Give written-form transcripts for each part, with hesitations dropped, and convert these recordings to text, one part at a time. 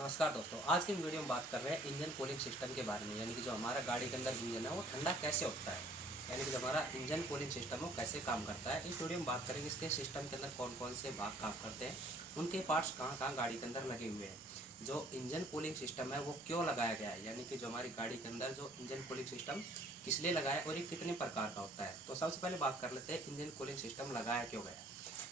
नमस्कार दोस्तों, आज की वीडियो में बात कर रहे हैं इंजन कूलिंग सिस्टम के बारे में। यानी कि जो हमारा गाड़ी के अंदर इंजन है वो ठंडा कैसे होता है, यानी कि जो हमारा इंजन कूलिंग सिस्टम है वो कैसे काम करता है। इस वीडियो में बात करेंगे इसके सिस्टम के अंदर कौन कौन से भाग काम करते हैं, उनके पार्ट्स कहाँ कहाँ गाड़ी के अंदर लगे हुए हैं, जो इंजन कूलिंग सिस्टम है वो क्यों लगाया गया है, यानी कि जो हमारी गाड़ी के अंदर जो इंजन कूलिंग सिस्टम किस लिए लगाया है और ये कितने प्रकार का होता है। तो सबसे पहले बात कर लेते हैं इंजन कूलिंग सिस्टम लगाया क्यों गया।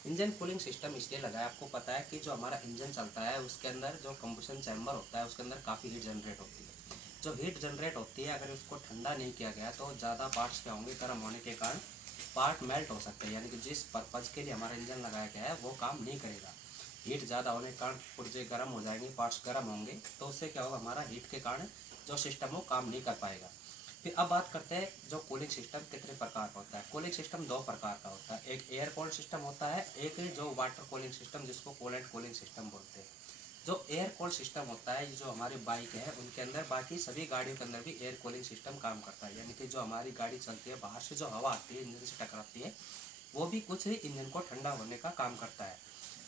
इंजन कूलिंग सिस्टम इसलिए लगा है, आपको पता है कि जो हमारा इंजन चलता है उसके अंदर जो कंबशन चैम्बर होता है उसके अंदर काफ़ी हीट जनरेट होती है। जो हीट जनरेट होती है अगर उसको ठंडा नहीं किया गया तो ज़्यादा पार्ट्स क्या होंगे, गर्म होने के कारण पार्ट मेल्ट हो सकते हैं, यानी कि जिस पर्पज़ के लिए हमारा इंजन लगाया गया है वो काम नहीं करेगा। हीट ज़्यादा होने के कारण पुर्जे गर्म हो जाएंगे, पार्ट्स गर्म होंगे, तो उससे क्या होगा, हमारा हीट के कारण जो सिस्टम वो काम नहीं कर पाएगा। फिर अब बात करते हैं जो कूलिंग सिस्टम कितने प्रकार का होता है। कूलिंग सिस्टम दो प्रकार का होता है, एक एयर कूल्ड सिस्टम होता है, एक जो वाटर कूलिंग सिस्टम जिसको कूलेंट कूलिंग सिस्टम बोलते हैं। जो एयर कूल्ड सिस्टम होता है, जो हमारी बाइक है उनके अंदर, बाकी सभी गाड़ियों के अंदर भी एयर कूलिंग सिस्टम काम करता है, यानी कि जो हमारी गाड़ी चलती है बाहर से जो हवा आती है इंजन से टकराती है वो भी कुछ ही इंजन को ठंडा होने का काम करता है।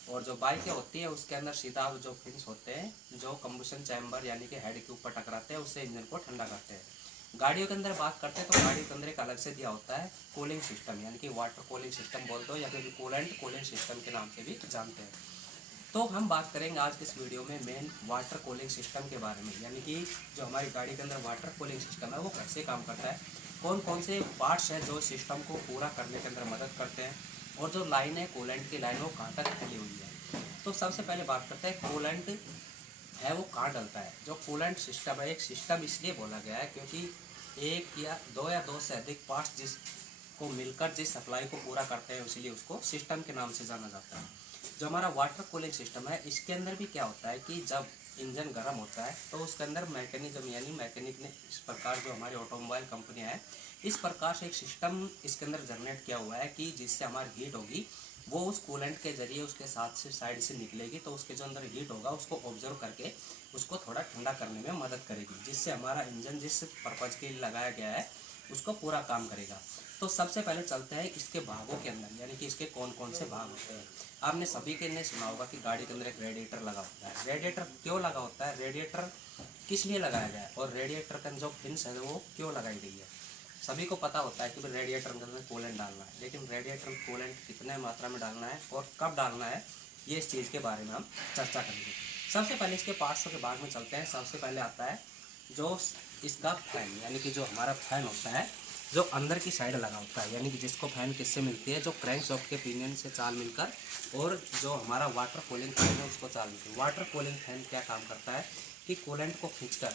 और जो बाइकें होती है उसके अंदर सीधा जो फिन्स होते हैं जो कंबशन चैम्बर यानी कि हेड के ऊपर टकराते हैं, उससे इंजन को ठंडा करते हैं। गाड़ियों के अंदर बात करते हैं तो गाड़ियों के अंदर एक अलग से दिया होता है कूलिंग सिस्टम, यानी कि वाटर कूलिंग सिस्टम बोलते हो या फिर कूलेंट कूलिंग सिस्टम के नाम से भी जानते हैं। तो हम बात करेंगे आज के इस वीडियो में मेन वाटर कूलिंग सिस्टम के बारे में, यानी कि जो हमारी गाड़ी के अंदर वाटर कूलिंग सिस्टम है वो कैसे काम करता है, कौन कौन से पार्ट्स हैं जो सिस्टम को पूरा करने के अंदर मदद करते हैं, और जो लाइन है कूलेंट की लाइन वो कहाँ तक फैली हुई है। तो सबसे पहले बात करते हैं कूलेंट है वो कहाँ डलता है। जो कूलेंट सिस्टम है, एक सिस्टम इसलिए बोला गया है क्योंकि एक या दो से अधिक पार्ट्स जिसको मिलकर जिस सप्लाई को पूरा करते हैं, इसलिए उसको सिस्टम के नाम से जाना जाता है। जो हमारा वाटर कूलिंग सिस्टम है इसके अंदर भी क्या होता है कि जब इंजन गर्म होता है तो उसके अंदर मैकेनिज्म, यानी मैकेनिक ने इस प्रकार, जो हमारी ऑटोमोबाइल कंपनियां हैं इस प्रकार से एक सिस्टम इसके अंदर जनरेट किया हुआ है कि जिससे हमारी हीट होगी वो उस कूलेंट के जरिए उसके साथ से साइड से निकलेगी, तो उसके जो अंदर हीट होगा उसको ऑब्जर्व करके उसको थोड़ा ठंडा करने में मदद करेगी, जिससे हमारा इंजन जिस पर्पज़ के लिए लगाया गया है उसको पूरा काम करेगा। तो सबसे पहले चलते हैं इसके भागों के अंदर, यानी कि इसके कौन कौन से भाग होते हैं। आपने सभी के ने सुना होगा कि गाड़ी के अंदर एक रेडिएटर लगा होता है। रेडिएटर क्यों लगा होता है, रेडिएटर किस लिए लगाया गया है, और रेडिएटर का जो फिन्स है वो क्यों लगाई गई है। सभी को पता होता है कि रेडिएटर के अंदर कूलेंट डालना है, लेकिन रेडिएटर में कूलेंट कितने मात्रा में डालना है और कब डालना है, ये इस चीज़ के बारे में हम चर्चा करेंगे। सबसे पहले इसके पार्ट्स के भाग में चलते हैं। सबसे पहले आता है जो इसका फैन, यानी कि जो हमारा फैन होता है जो अंदर की साइड लगा होता है, यानी कि जिसको फैन किससे मिलती है, जो क्रैंक शॉफ्ट के पिनियन से चाल मिलकर, और जो हमारा वाटर कूलिंग फैन है उसको चाल मिलती है। वाटर कूलिंग फैन क्या काम करता है कि कूलेंट को खींचकर,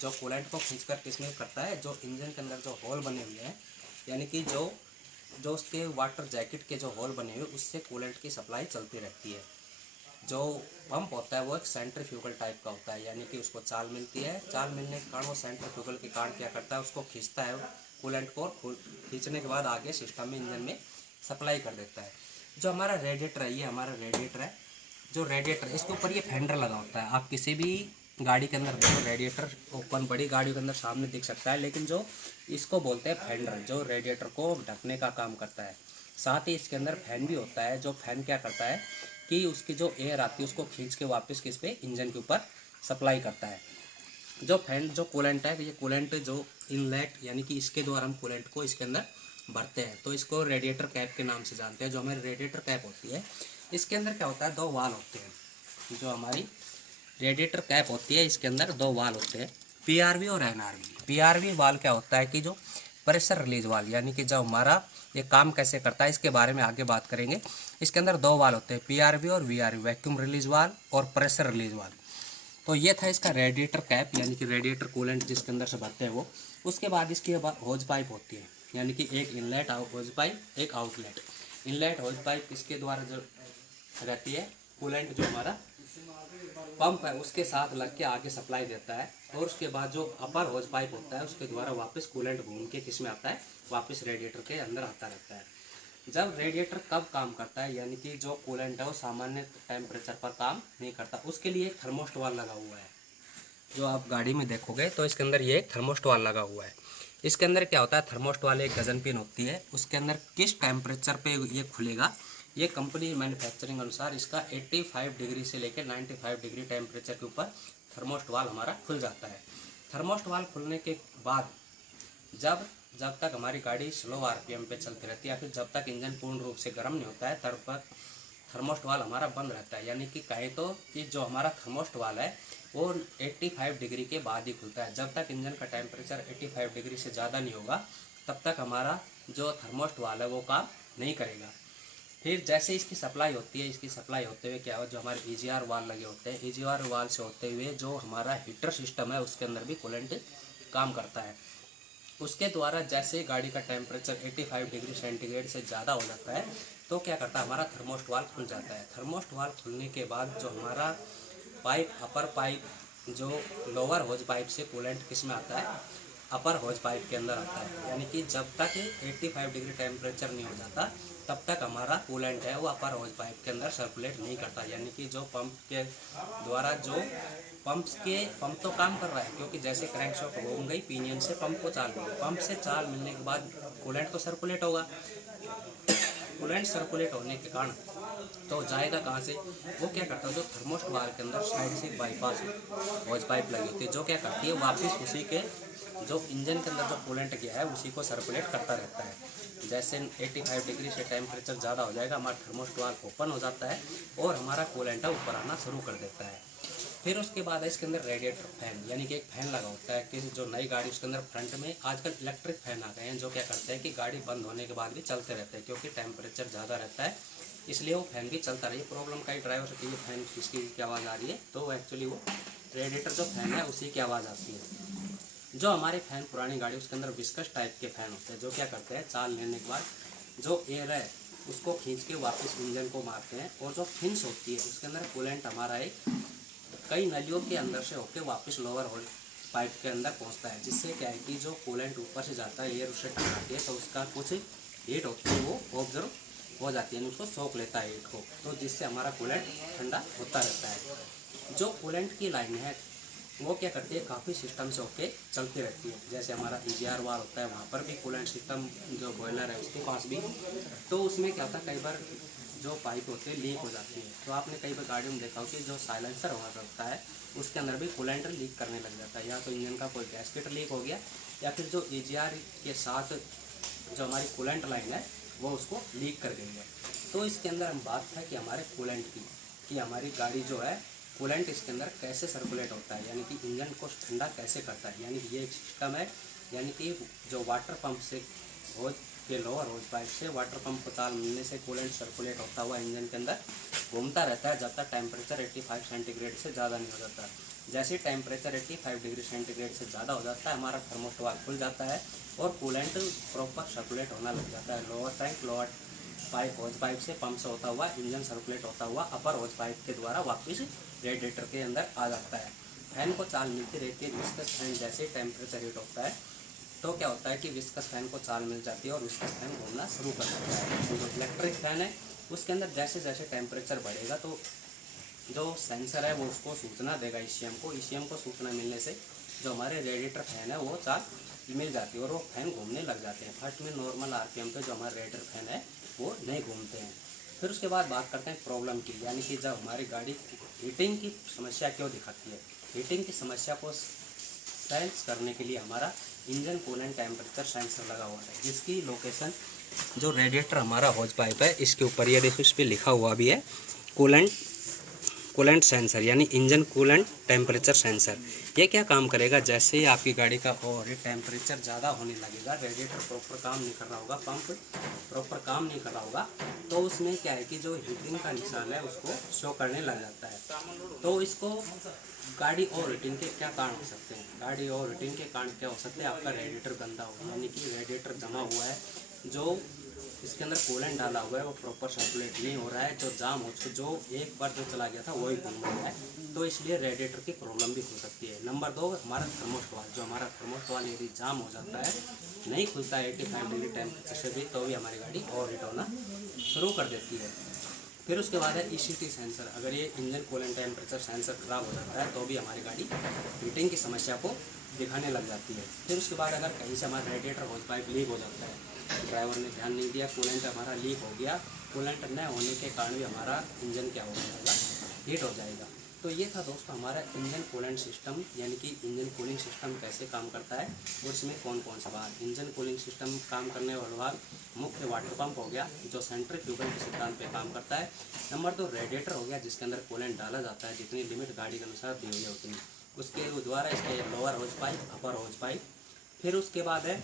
जो कूलेंट को खींचकर किसमें करता है, जो इंजन के अंदर जो होल बने हुए हैं, यानी कि जो जो उसके वाटर जैकेट के जो होल बने हुए उससे कूलेंट की सप्लाई चलती रहती है। जो पंप होता है वो एक सेंट्रीफ्यूगल टाइप का होता है, यानी कि उसको चाल मिलती है, चाल मिलने के कारण वो सेंट्रीफ्यूगल के कारण क्या करता है, उसको खींचता है कूलेंट को, और खींचने के बाद आगे सिस्टम में इंजन में सप्लाई कर देता है। जो हमारा रेडिएटर है, ये हमारा रेडिएटर है। जो रेडिएटर इसके ऊपर ये फेंडर लगा होता है। आप किसी भी गाड़ी के अंदर देखो रेडिएटर ओपन, बड़ी गाड़ियों के अंदर सामने दिख सकता है, लेकिन जो इसको बोलते हैं फेंडर, जो रेडिएटर को ढकने का काम करता है। साथ ही इसके अंदर फैन भी होता है, जो फैन क्या करता है कि उसकी जो एयर आती है उसको खींच के वापस किस पे, इंजन के ऊपर सप्लाई करता है। जो फैन जो कूलेंट है, ये कूलेंट जो इनलेट, यानी कि इसके द्वारा हम कूलेंट को इसके अंदर भरते हैं, तो इसको रेडिएटर कैप के नाम से जानते हैं। जो हमारी रेडिएटर कैप होती है इसके अंदर क्या होता है, दो वाल होते हैं। जो हमारी रेडिएटर कैप होती है इसके अंदर दो वाल होते हैं, पीआरवी और एनआरवी। पीआरवी वाल क्या होता है कि जो प्रेशर रिलीज वाल, यानी कि जब हमारा ये काम कैसे करता है इसके बारे में आगे बात करेंगे। इसके अंदर दो वाल होते हैं, पीआरवी और वीआरवी, वैक्यूम रिलीज वाल और प्रेशर रिलीज वाल। तो ये था इसका रेडिएटर कैप, यानी कि रेडिएटर कूलेंट जिसके अंदर से भरते हैं वो। उसके बाद इसकी होज पाइप होती है, यानी कि एक इनलेट होज पाइप, एक आउटलेट। इनलेट होज पाइप इसके द्वारा जो रहती है, कूलेंट जो हमारा पंप है उसके साथ लग के आगे सप्लाई देता है, और उसके बाद जो अपर होज पाइप होता है उसके द्वारा वापस कूलेंट घूम के किस में आता है, वापस रेडिएटर के अंदर आता रहता है। जब रेडिएटर कब काम करता है, यानी कि जो कूलेंट है वो सामान्य टेम्परेचर पर काम नहीं करता, उसके लिए एक थर्मोस्ट वाल्व लगा हुआ है। जो आप गाड़ी में देखोगे तो इसके अंदर ये एक थर्मोस्ट वाल्व लगा हुआ है। इसके अंदर क्या होता है, थर्मोस्ट वाले एक गजन पिन होती है, उसके अंदर किस टेम्परेचर पे ये खुलेगा ये कंपनी मैन्युफैक्चरिंग अनुसार इसका 85 डिग्री से लेकर 95 डिग्री टेम्परेचर के ऊपर थर्मोस्ट वाल्व हमारा खुल जाता है। थर्मोस्ट वाल्व खुलने के बाद जब तक हमारी गाड़ी स्लो आरपीएम पे चलती रहती है या फिर जब तक इंजन पूर्ण रूप से गर्म नहीं होता है तब तक थर्मोस्ट वाल्व हमारा बंद रहता है। यानी कि कहें तो कि जो हमारा थर्मोस्ट वाल्व है वो 85 डिग्री के बाद ही खुलता है। जब तक इंजन का टेम्परेचर 85 डिग्री से ज़्यादा नहीं होगा तब तक हमारा जो थर्मोस्ट वाल्व है वो काम नहीं करेगा। फिर जैसे इसकी सप्लाई होती है, इसकी सप्लाई होते हुए क्या हो, जो हमारे EGR वाल्व लगे होते हैं, EGR वाल्व से होते हुए जो हमारा हीटर सिस्टम है उसके अंदर भी कूलेंट काम करता है। उसके द्वारा जैसे गाड़ी का टेम्परेचर 85 डिग्री सेंटीग्रेड से ज़्यादा हो जाता है तो क्या करता है, हमारा थर्मोस्ट वाल्व खुल जाता है। थर्मोस्ट वाल्व खुलने के बाद जो हमारा पाइप, अपर पाइप, जो लोअर होज पाइप से कूलेंट किस में आता है, अपर होज पाइप के अंदर आता है। यानी कि जब तक 85 डिग्री टेम्परेचर नहीं हो जाता तब तक हमारा कूलेंट है वो अपर होज पाइप के अंदर सर्कुलेट नहीं करता। यानी कि जो पंप के द्वारा जो पंप तो काम कर रहा है, क्योंकि जैसे क्रैंकशाफ्ट घूम गई पिनियन से पंप को चाल मिली, पंप से चाल मिलने के बाद कूलेंट तो सर्कुलेट होगा। कूलेंट सर्कुलेट होने के कारण तो जाएगा कहाँ से, वो क्या करता है, जो थर्मोस्ट वाल्व के अंदर साइड से बाईपास होज पाइप लगी होती है, जो क्या करती है वापस उसी के जो इंजन के अंदर जो कूलेंट गया है उसी को सर्कुलेट करता रहता है। जैसे 85 डिग्री से टेम्परेचर ज़्यादा हो जाएगा, हमारा थर्मोस्ट वाल्व ओपन हो जाता है और हमारा कूलेंट ऊपर आना शुरू कर देता है। फिर उसके बाद इसके अंदर रेडिएटर फैन, यानी कि एक फैन लगा होता है कि जो नई गाड़ी उसके अंदर फ्रंट में आजकल इलेक्ट्रिक फैन आ गए हैं, जो क्या करते हैं कि गाड़ी बंद होने के बाद भी चलते रहते हैं, क्योंकि टेम्परेचर ज़्यादा रहता है इसलिए वो फैन भी चलता रही। प्रॉब्लम कई ड्राइवर से ये फैन किसकी क्या आवाज़ आ रही है, तो एक्चुअली वो रेडिएटर जो फैन है उसी की आवाज़ आती है। जो हमारे फैन पुरानी गाड़ी उसके अंदर विस्कस टाइप के फैन होते हैं, जो क्या करते हैं चाल लेने के बाद जो एयर है उसको खींच के वापस इंजन को मारते हैं, और जो फिंस होती है उसके अंदर कूलेंट हमारा एक कई नलियों के अंदर से होकर वापस लोअर होल पाइप के अंदर पहुंचता है, जिससे क्या है कि जो कूलेंट ऊपर से जाता है एयर उससे टकराती है तो उसका कुछ हीट होती है वो ऑब्जर्व हो जाती है, उसको सोख लेता है हीट को, तो जिससे हमारा कूलेंट ठंडा होता रहता है। जो कूलेंट की लाइन है वो क्या करती है, काफ़ी सिस्टम से होके चलती रहती है। जैसे हमारा EGR वाल्व होता है वहाँ पर भी कूलेंट सिस्टम जो बॉयलर है उसके पास भी, तो उसमें क्या होता है कई बार जो पाइप होती है लीक हो जाती है, तो आपने कई बार गाड़ी में देखा हो कि जो साइलेंसर हुआ करता है उसके अंदर भी कूलेंट लीक करने लग जाता है, या तो इंजन का कोई गैसकेट लीक हो गया या फिर जो EGR के साथ जो हमारी कूलेंट लाइन है वो उसको लीक कर गई है। तो इसके अंदर हम बात था कि हमारे कूलेंट की, कि हमारी गाड़ी जो है कूलेंट इसके अंदर कैसे सर्कुलेट होता है, यानी कि इंजन को ठंडा कैसे करता है। यानी कि ये एक सिस्टम है, यानी कि जो वाटर पंप से होज के लोअर होज पाइप से वाटर पंप को चाल मिलने से कूलेंट सर्कुलेट होता हुआ इंजन के अंदर घूमता रहता है जब तक टेम्परेचर 85 सेंटीग्रेड से ज़्यादा नहीं हो जाता। जैसे टेम्परेचर 85 डिग्री सेंटीग्रेड से ज़्यादा हो जाता है हमारा थर्मोस्ट वाल्व खुल जाता है और कूलेंट प्रॉपर सर्कुलेट होना लग जाता है। Lower tank, lower pipe, hose pipe से पंप से होता हुआ इंजन सर्कुलेट होता हुआ अपर होज पाइप के द्वारा वापस रेडिएटर के अंदर आ जाता है। फैन को चाल मिलती रहती है। विस्कस फैन जैसे टेम्परेचर हीट होता है तो क्या होता है कि विस्कस फैन को चाल मिल जाती है और विस्कस फैन घूमना शुरू कर देता है। तो जो इलेक्ट्रिक फैन है उसके अंदर जैसे जैसे टेम्परेचर बढ़ेगा तो जो सेंसर है वो उसको सूचना देगा ईसीएम को सूचना मिलने से जो हमारे रेडिएटर फैन है वो चाल मिल जाती है और वो फैन घूमने लग जाते हैं। फर्स्ट में नॉर्मल आरपीएम पे जो हमारे रेडिएटर फैन है वो नहीं घूमते हैं। फिर उसके बाद बात करते हैं प्रॉब्लम की, यानी कि जब हमारी गाड़ी हीटिंग की समस्या क्यों दिखाती है। हीटिंग की समस्या को सेंस करने के लिए हमारा इंजन कूलेंट टेम्परेचर सेंसर लगा हुआ है, जिसकी लोकेशन जो रेडिएटर हमारा होज पाइप है इसके ऊपर ये देखो इस पर लिखा हुआ भी है कूलेंट सेंसर, यानी इंजन कूलेंट टेम्परेचर सेंसर। ये क्या काम करेगा, जैसे ही आपकी गाड़ी का ओवर टेम्परेचर ज़्यादा होने लगेगा, रेडिएटर प्रॉपर काम नहीं कर रहा होगा, पंप प्रॉपर काम नहीं कर रहा होगा, तो उसमें क्या है कि जो हीटिंग का निशान है उसको शो करने लग जाता है। तो इसको गाड़ी ओवर हीटिंग के क्या कारण हो सकते हैं, गाड़ी ओवर हीटिंग के कारण क्या हो सकते हैं, आपका रेडिएटर गंदा होगा, यानी कि रेडिएटर जमा हुआ है, जो इसके अंदर कूलेंट डाला हुआ है वो प्रॉपर सर्कुलेट नहीं हो रहा है, जो जाम हो जो एक बार जो चला गया था वही घूम रहा है, तो इसलिए रेडिएटर की प्रॉब्लम भी हो सकती है। नंबर 2 हमारा थर्मोस्ट वाल्व, जो हमारा थर्मोस्ट वाल्व यदि जाम हो जाता है, नहीं खुलता है 85 डिग्री टेम्परेचर से भी, तो भी हमारी गाड़ी ओवर हीट होना शुरू कर देती है। फिर उसके बाद है ECT सेंसर, अगर ये इंजन कूलेंट टेम्परेचर सेंसर खराब हो जाता है तो भी हमारी गाड़ी हीटिंग की समस्या को दिखाने लग जाती है। फिर उसके बाद अगर कहीं से हमारा रेडिएटर होज पाइप लीक हो जाता है, ड्राइवर ने ध्यान नहीं दिया, कूलेंट हमारा लीक हो गया कूलेंट न होने के कारण भी हमारा इंजन क्या हो जाएगा, हीट हो जाएगा। तो ये था दोस्तों हमारा इंजन कूलेंट सिस्टम, यानी कि इंजन कूलिंग सिस्टम कैसे काम करता है और इसमें कौन कौन सा भाग। इंजन कूलिंग सिस्टम काम करने वाला भाग मुख्य वाटर पंप हो गया जो सेंट्रीफ्यूगल के सिद्धांत पे काम करता है। नंबर 2 रेडिएटर हो गया जिसके अंदर कूलेंट डाला जाता है, जितनी लिमिट गाड़ी के अनुसार दी हुई है उतनी, उसके द्वारा इसके लोअर होज पाइप, अपर होज पाइप। फिर उसके बाद है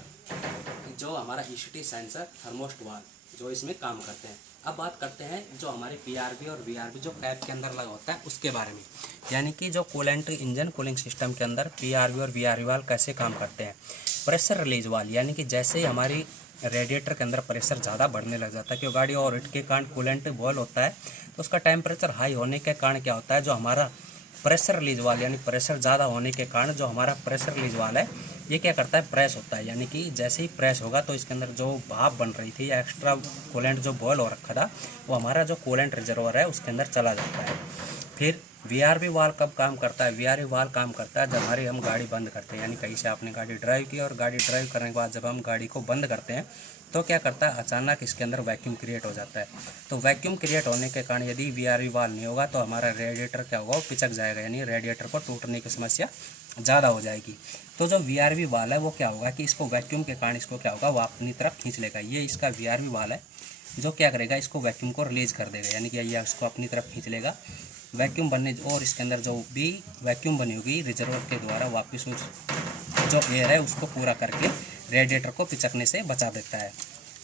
जो हमारा ईसीटी सेंसर, थर्मोस्ट वाल्व जो इसमें काम करते हैं। अब बात करते हैं जो हमारे पीआरवी और वीआरवी जो कैप के अंदर लगा होता है उसके बारे में, यानी कि जो कूलेंट इंजन कूलिंग सिस्टम के अंदर पीआरवी और वीआरवी वाल्व कैसे काम करते हैं। प्रेशर रिलीज वाल्व, यानी कि जैसे ही हमारी रेडिएटर के अंदर प्रेशर ज़्यादा बढ़ने लग जाता है, क्योंकि गाड़ी और हीट के कारण कूलेंट बॉयल होता है, तो उसका टेम्परेचर हाई होने के कारण क्या होता है, जो हमारा प्रेशर रिलीज वाल्व यानी प्रेशर ज़्यादा होने के कारण जो हमारा प्रेशर रिलीज वाल्व है ये क्या करता है, प्रेस होता है। यानी कि जैसे ही प्रेस होगा तो इसके अंदर जो भाप बन रही थी या एक्स्ट्रा कूलेंट जो बॉयल हो रखा था वो हमारा जो कूलेंट रिजर्वर है उसके अंदर चला जाता है। फिर वीआरवी वाल्व कब काम करता है, वीआरवी वाल्व काम करता है जब हमारी हम गाड़ी बंद करते हैं, यानी कहीं से आपने गाड़ी ड्राइव की और गाड़ी ड्राइव करने के बाद जब हम गाड़ी को बंद करते हैं तो क्या करता है, अचानक इसके अंदर वैक्यूम क्रिएट हो जाता है। तो वैक्यूम क्रिएट होने के कारण यदि वीआरवी वाल्व नहीं होगा तो हमारा रेडिएटर क्या होगा, वो पिचक जाएगा, यानी रेडिएटर को टूटने की समस्या ज़्यादा हो जाएगी। तो जो वीआरवी वाल्व है वो क्या होगा कि इसको वैक्यूम के कारण इसको क्या होगा, वो अपनी तरफ खींच लेगा। ये इसका वीआरवी वाल्व है जो क्या करेगा, इसको वैक्यूम को रिलीज कर देगा, यानी कि ये इसको अपनी तरफ खींच लेगा। वैक्यूम बनने और इसके अंदर जो भी वैक्यूम बनी होगी रिजर्वर के द्वारा वापस उस जो एयर है उसको पूरा करके रेडिएटर को पिचकने से बचा देता है।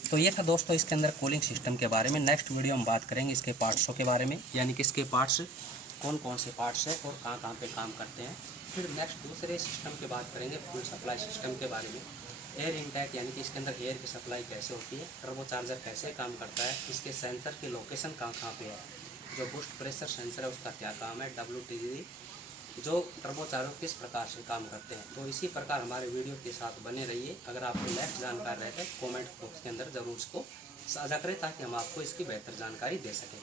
तो ये था दोस्तों इसके अंदर कूलिंग सिस्टम के बारे में। नेक्स्ट वीडियो हम बात करेंगे इसके पार्ट्सों के बारे में, यानी कि इसके पार्ट्स कौन कौन से पार्ट्स हैं और कहाँ कहाँ पे काम करते हैं। फिर नेक्स्ट दूसरे सिस्टम की बात करेंगे फ्यूल सप्लाई सिस्टम के बारे में। एयर इंटैक, यानी कि इसके अंदर एयर की सप्लाई कैसे होती है, टर्बो चार्जर कैसे काम करता है, इसके सेंसर की लोकेशन कहाँ कहाँ पे है, जो बूस्ट प्रेशर सेंसर है उसका क्या काम है, WTG जो टर्बो चार्जर किस प्रकार से काम करते हैं। तो इसी प्रकार हमारे वीडियो के साथ बने रहिए। अगर आपको नेक्स्ट जानकारी रहे तो कॉमेंट बॉक्स के अंदर ज़रूर इसको साझा करें ताकि हम आपको इसकी बेहतर जानकारी दे सकें।